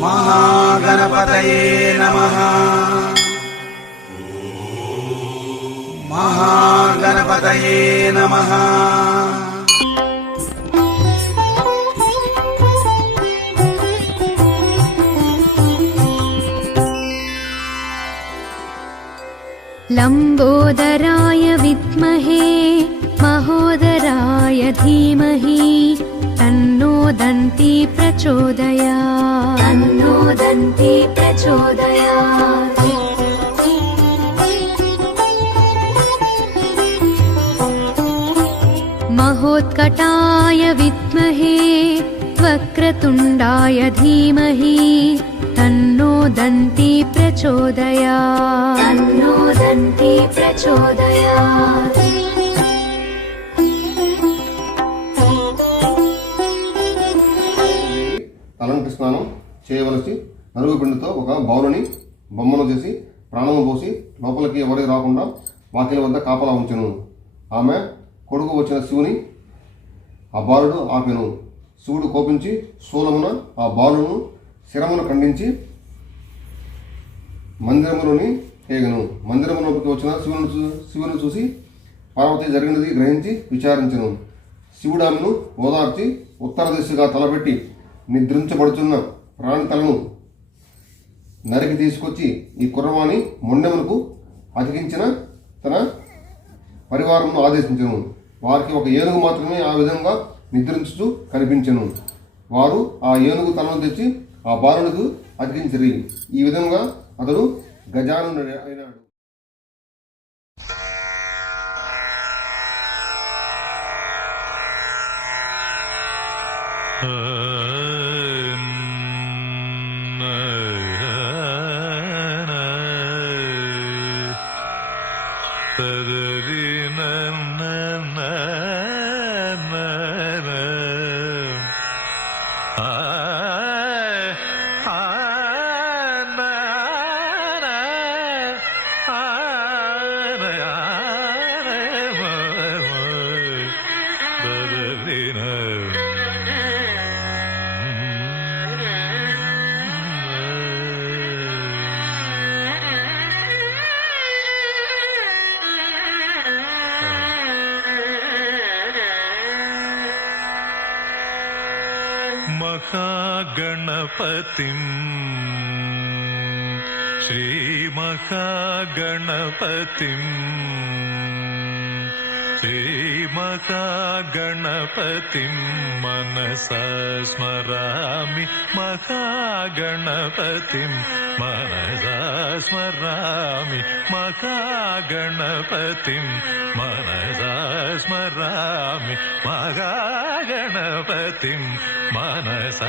महागणपतये नमः। महागणपतये नमः। लम्बोदराय विद्महे महोदराय धीमहि तन्नो दन्ती प्रचोदया। तन्नो दन्ती प्रचोदयात् महोत्कटाय विद्महे वक्रतुण्डाय धीमहि तन्नो दन्ती प्रचोदया। तन्नो दन्ती प्रचोदयात् తలంటి స్నానం చేయవలసి నలుగు పిండితో ఒక బౌలుని బొమ్మను చేసి ప్రాణము పోసి లోపలికి ఎవరికి రాకుండా వాకిల వద్ద కాపలా ఉంచెను. ఆమె కొడుకు వచ్చిన శివుని ఆ బాలుడు ఆపెను. శివుడు కోపించి శూలమున ఆ బాలును శిరమును ఖండించి మందిరములోని ఏగను. మందిరములోకి వచ్చిన శివుని చూ- శివుని చూసి పార్వతి జరిగినది గ్రహించి విచారించను. శివుడు ఆమెను ఓదార్చి ఉత్తర దిశగా తలపెట్టి నిద్రించబడుచున్న ప్రాణితలను నరికి తీసుకొచ్చి ఈ కుర్రవాణి మొండెములకు అతికించిన తన పరివారంను ఆదేశించను. వారికి ఒక ఏనుగు మాత్రమే ఆ విధంగా నిద్రించుచు కనిపించెను. వారు ఆ ఏనుగు తలను తెచ్చి ఆ బాలునికి అతికించిరి. ఈ విధంగా అతడు గజాను అయినాడు Kaderime മഹാഗണപതിം. ശ്രീ മഹാഗണപതിം. ശ്രീ മഹാഗണപതിം മനസാ സ്മരാമി. മഹാഗണപതിം മനസ സ്മരാമി. മഹാഗണപതിം മനസ സ്മരാമി. മഹാ ഗണപതി മനസ